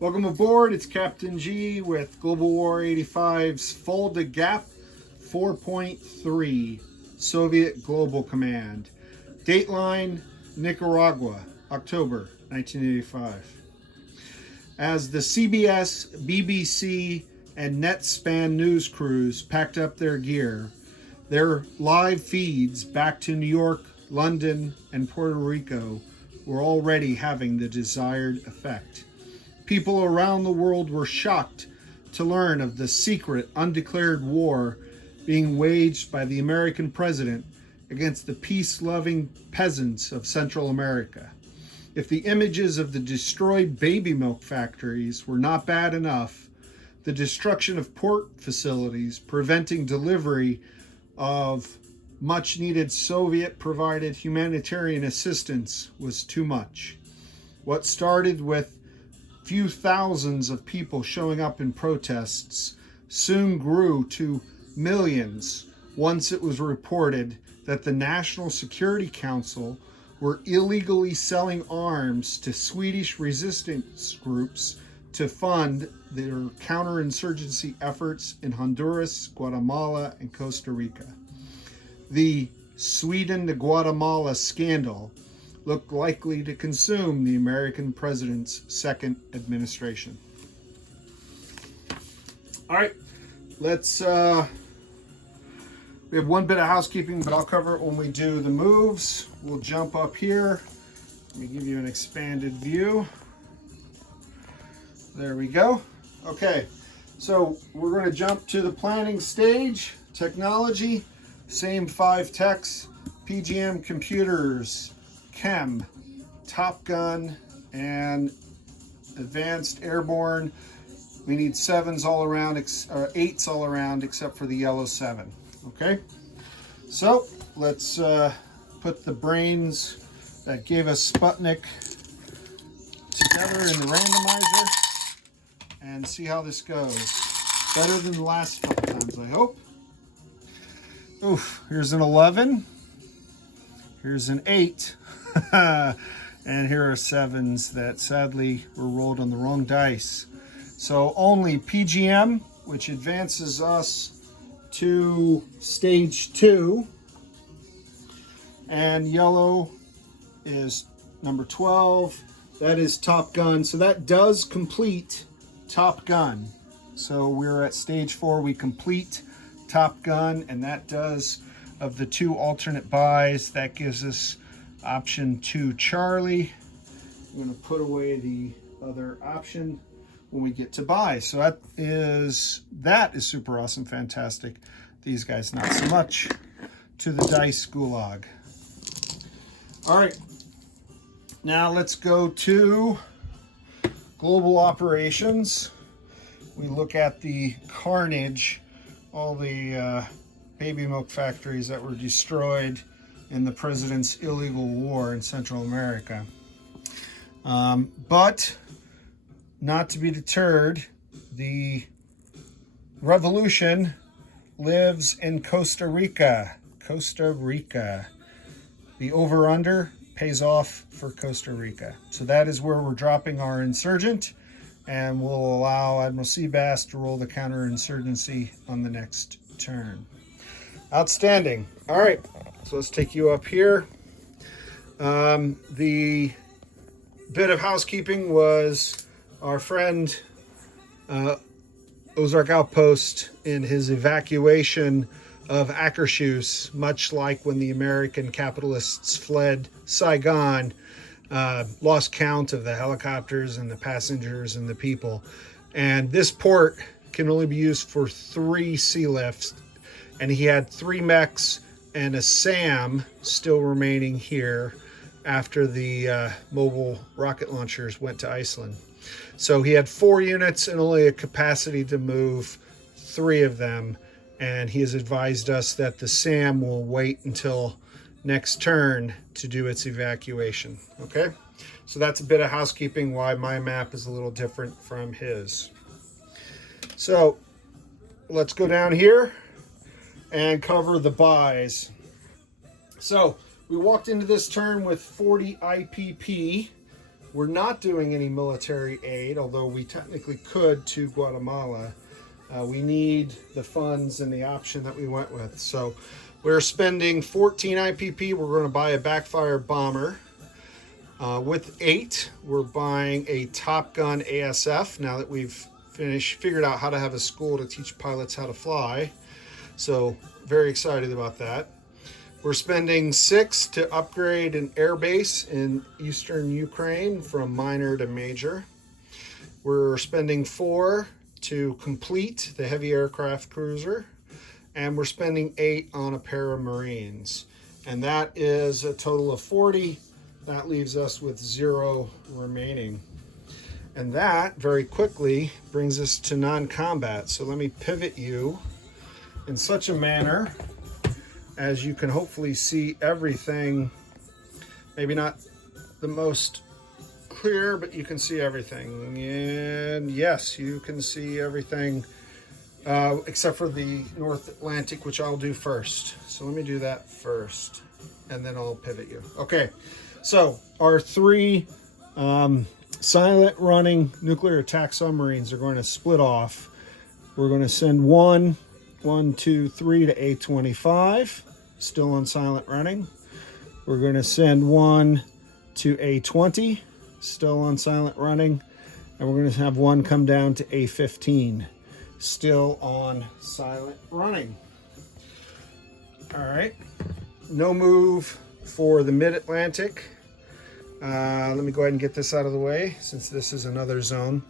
Welcome aboard. It's Captain G with Global War 85's Fulda Gap 4.3 Soviet Global Command. Dateline, Nicaragua, October 1985. As the CBS, BBC, and NetSpan news crews packed up their gear, their live feeds back to New York, London, and Puerto Rico were already having the desired effect. People around the world were shocked to learn of the secret, undeclared war being waged by the American president against the peace-loving peasants of Central America. If the images of the destroyed baby milk factories were not bad enough, the destruction of port facilities preventing delivery of much-needed Soviet-provided humanitarian assistance was too much. What started with few thousands of people showing up in protests soon grew to millions once it was reported that the National Security Council were illegally selling arms to Swedish resistance groups to fund their counterinsurgency efforts in Honduras, Guatemala, and Costa Rica. The Sweden to Guatemala scandal looked likely to consume the American president's second administration. All right, let's, we have one bit of housekeeping, but I'll cover it when we do the moves. We'll jump up here. Let me give you an expanded view. There we go. Okay, so we're going to jump to the planning stage. Technology, same 5 techs, PGM computers, Chem, Top Gun, and Advanced Airborne. We need 7s all around, or 8s all around, except for the yellow 7. Okay, so let's put the brains that gave us Sputnik together in the randomizer and see how this goes. Better than the last couple times, I hope. Oof, here's an 11. Here's an 8. And here are 7s that sadly were rolled on the wrong dice. So only PGM, which advances us to stage 2. And yellow is number 12. That is Top Gun. So that does complete Top Gun. So we're at stage 4. We complete Top Gun, and that does, of the 2 alternate buys, that gives us option 2 Charlie. I'm going to put away the other option when we get to buy. So that is super awesome, fantastic. These guys not so much. To the dice gulag. All right, now let's go to global operations. We look at the carnage, all the baby milk factories that were destroyed in the president's illegal war in Central America. But not to be deterred, the revolution lives in Costa Rica. Costa Rica. The over-under pays off for Costa Rica. So that is where we're dropping our insurgent, and we'll allow Admiral Seabass to roll the counterinsurgency on the next turn. Outstanding. All right, so let's take you up here. The bit of housekeeping was our friend Ozark Outpost in his evacuation of Akershus, much like when the American capitalists fled Saigon, lost count of the helicopters and the passengers and the people. And this port can only be used for 3 sea lifts, and he had 3 mechs and a SAM still remaining here after the mobile rocket launchers went to Iceland. So he had 4 units and only a capacity to move 3 of them, and he has advised us that the SAM will wait until next turn to do its evacuation. Okay, so that's a bit of housekeeping why my map is a little different from his. So let's go down here and cover the buys. So we walked into this turn with 40 IPP, we're not doing any military aid, although we technically could, to Guatemala. We need the funds and the option that we went with. So we're spending 14 IPP. We're going to buy a backfire bomber. With 8, we're buying a Top Gun ASF now that we've figured out how to have a school to teach pilots how to fly. So very excited about that. We're spending 6 to upgrade an air base in eastern Ukraine from minor to major. We're spending 4 to complete the heavy aircraft cruiser, and we're spending 8 on a pair of Marines, and that is a total of 40. That leaves us with 0 remaining, and that very quickly brings us to non-combat. So let me pivot you in such a manner as you can hopefully see everything. Maybe not the most clear, but you can see everything. And yes, you can see everything except for the North Atlantic, which I'll do first. So let me do that first, and then I'll pivot you. Okay, so our 3 silent running nuclear attack submarines are going to split off. We're going to send 1, 2, 3 to A25, still on silent running. We're going to send 1 to A20, still on silent running, and we're going to have 1 come down to A15, still on silent running. All right, no move for the mid-Atlantic. Let me go ahead and get this out of the way since this is another zone.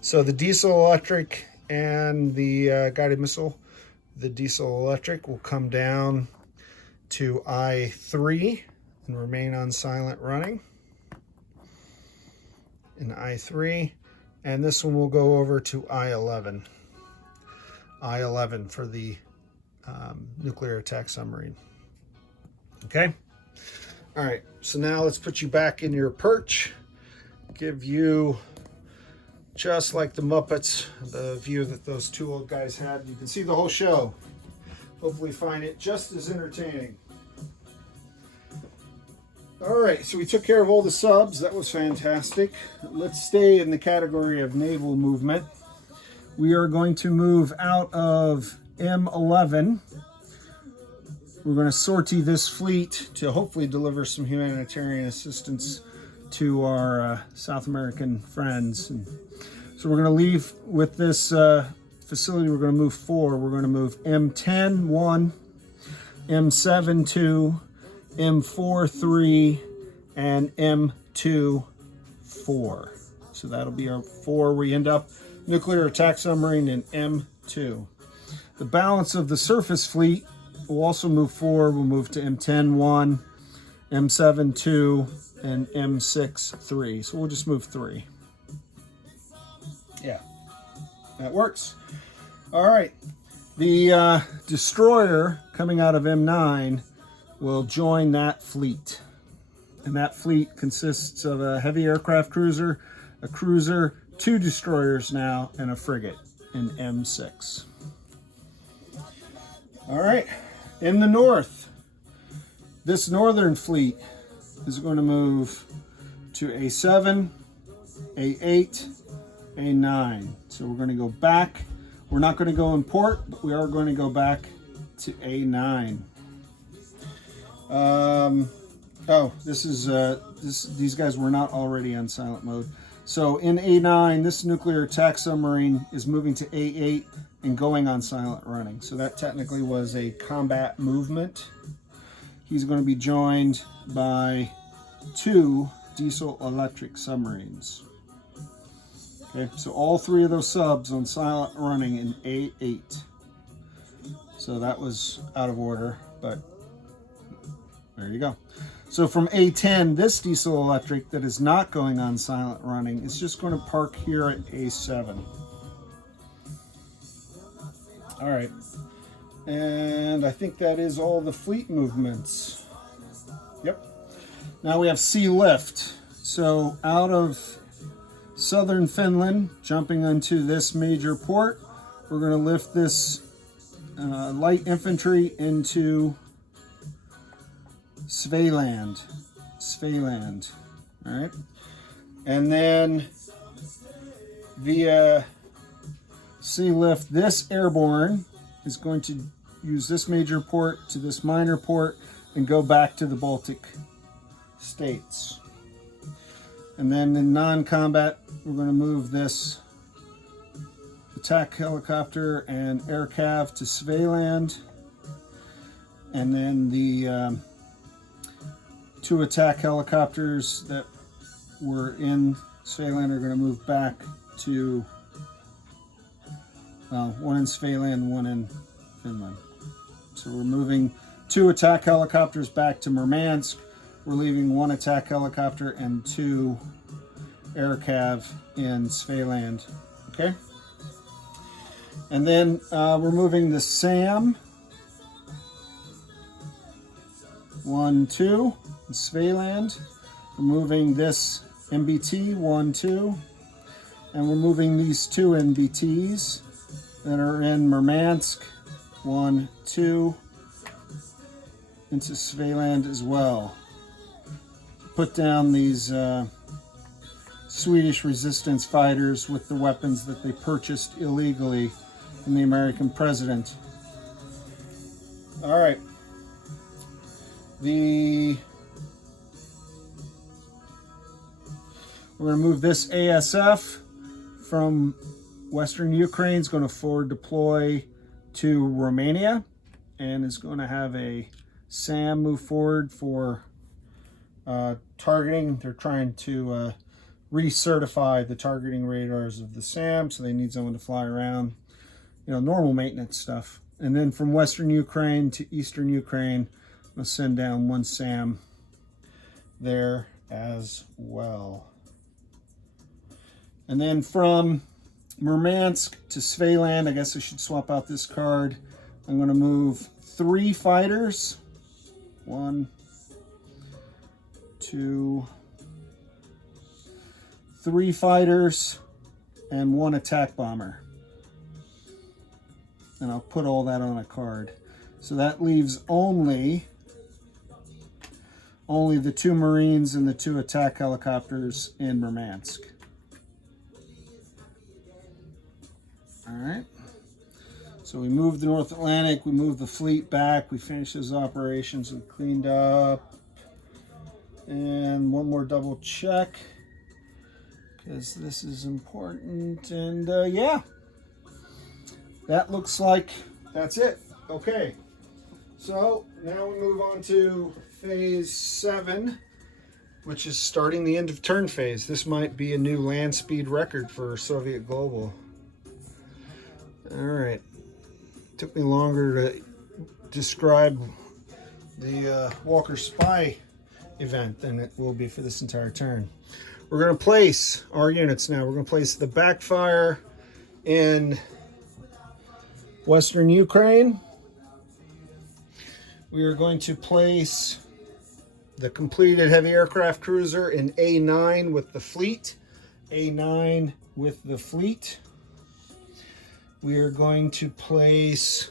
So the diesel electric and the guided missile, the diesel electric will come down to I3 and remain on silent running in I3, and this one will go over to I11 for the nuclear attack submarine. Okay, all right, so now let's put you back in your perch, give you, just like the Muppets, the view that those 2 old guys had. You can see the whole show. Hopefully find it just as entertaining. All right, so we took care of all the subs. That was fantastic. Let's stay in the category of naval movement. We are going to move out of M11. We're going to sortie this fleet to hopefully deliver some humanitarian assistance to our South American friends. And so we're going to leave with this facility. We're going to move 4. We're going to move M10 1, M7 2, M4 3, and M2 4. So that'll be our 4. We end up nuclear attack submarine in M2. The balance of the surface fleet will also move 4. We'll move to M10 1, M7 2, and M6 3. So we'll just move 3. Yeah, that works. All right, the destroyer coming out of M9 will join that fleet. And that fleet consists of a heavy aircraft cruiser, a cruiser, 2 destroyers now, and a frigate in M6. All right, in the north, this northern fleet is going to move to A7, A8, A9. So we're going to go back. We're not going to go in port, but we are going to go back to A9. These guys were not already on silent mode. So in A9, this nuclear attack submarine is moving to A8 and going on silent running. So that technically was a combat movement. He's going to be joined by 2 diesel electric submarines. Okay, so all 3 of those subs on silent running in A8. So that was out of order, but there you go. So from A10, this diesel electric that is not going on silent running is just going to park here at A7. All right. And I think that is all the fleet movements. Yep. Now we have sea lift. So out of southern Finland, jumping onto this major port, we're going to lift this light infantry into Svealand. All right. And then via sea lift, this airborne is going to use this major port to this minor port and go back to the Baltic states. And then in non-combat, we're going to move this attack helicopter and air cav to Svealand. And then the 2 attack helicopters that were in Svealand are going to move back to, one in Svealand, one in Finland. So we're moving 2 attack helicopters back to Murmansk. We're leaving 1 attack helicopter and 2 air cav in Svealand. Okay? And then we're moving the SAM 1, 2 in Svealand. We're moving this MBT 1, 2, and we're moving these 2 MBTs that are in Murmansk 1, 2 into Svealand as well. Put down these Swedish resistance fighters with the weapons that they purchased illegally from the American president. All right. We're going to move this ASF from Western Ukraine. It's going to forward deploy to Romania and is going to have a SAM move forward for targeting. They're trying to recertify the targeting radars of the SAM, so they need someone to fly around, normal maintenance stuff. And then from Western Ukraine to Eastern Ukraine, I'll send down 1 SAM there as well. And then from Murmansk to Svealand, I guess I should swap out this card. I'm going to move 3 fighters. 1, 2, 3 fighters, and 1 attack bomber. And I'll put all that on a card. So that leaves only the 2 Marines and the 2 attack helicopters in Murmansk. All right. So we moved the North Atlantic, we moved the fleet back, we finished those operations and cleaned up. And one more double check, because this is important. And yeah, that looks like that's it. Okay. So now we move on to phase 7, which is starting the end of turn phase. This might be a new land speed record for Soviet Global. All right. Took me longer to describe the Walker Spy event than it will be for this entire turn. We're going to place our units now. We're going to place the backfire in Western Ukraine. We are going to place the completed heavy aircraft cruiser in A9 with the fleet. A9 with the fleet. We are going to place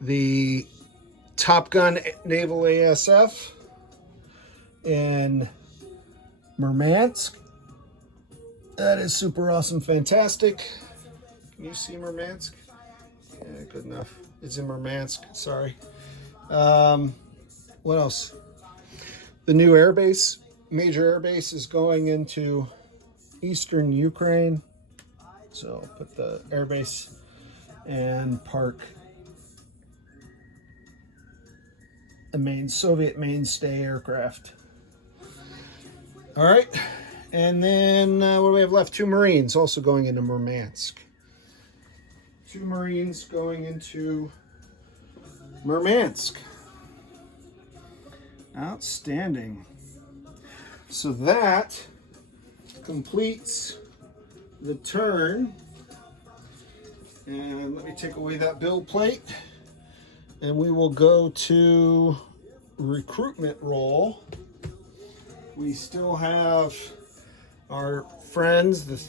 the Top Gun Naval ASF in Murmansk. That is super awesome, fantastic. Can you see Murmansk? Yeah, good enough. It's in Murmansk, sorry. What else? The new airbase, major airbase, is going into Eastern Ukraine. So I'll put the airbase and park a Soviet mainstay aircraft. All right, and then what do we have left? 2 Marines also going into Murmansk. 2 Marines going into Murmansk. Outstanding. So that completes the turn. And let me take away that build plate. And we will go to recruitment roll. We still have our friends, the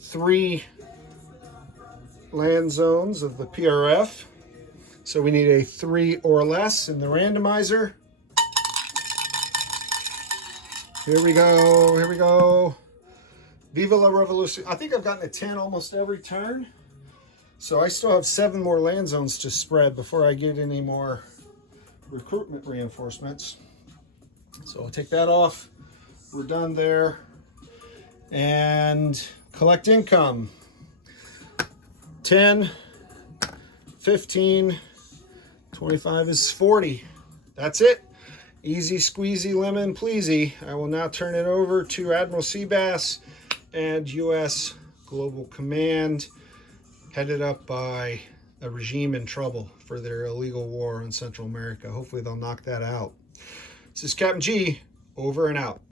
3 land zones of the PRF. So we need a 3 or less in the randomizer. Here we go. Here we go. Viva la Revolution. I think I've gotten a 10 almost every turn. So I still have 7 more land zones to spread before I get any more recruitment reinforcements. So I'll take that off. We're done there. And collect income. 10, 15, 25 is 40. That's it. Easy squeezy lemon pleasy. I will now turn it over to Admiral Seabass and U.S. Global Command, headed up by a regime in trouble for their illegal war in Central America. Hopefully they'll knock that out. This is Captain G, over and out.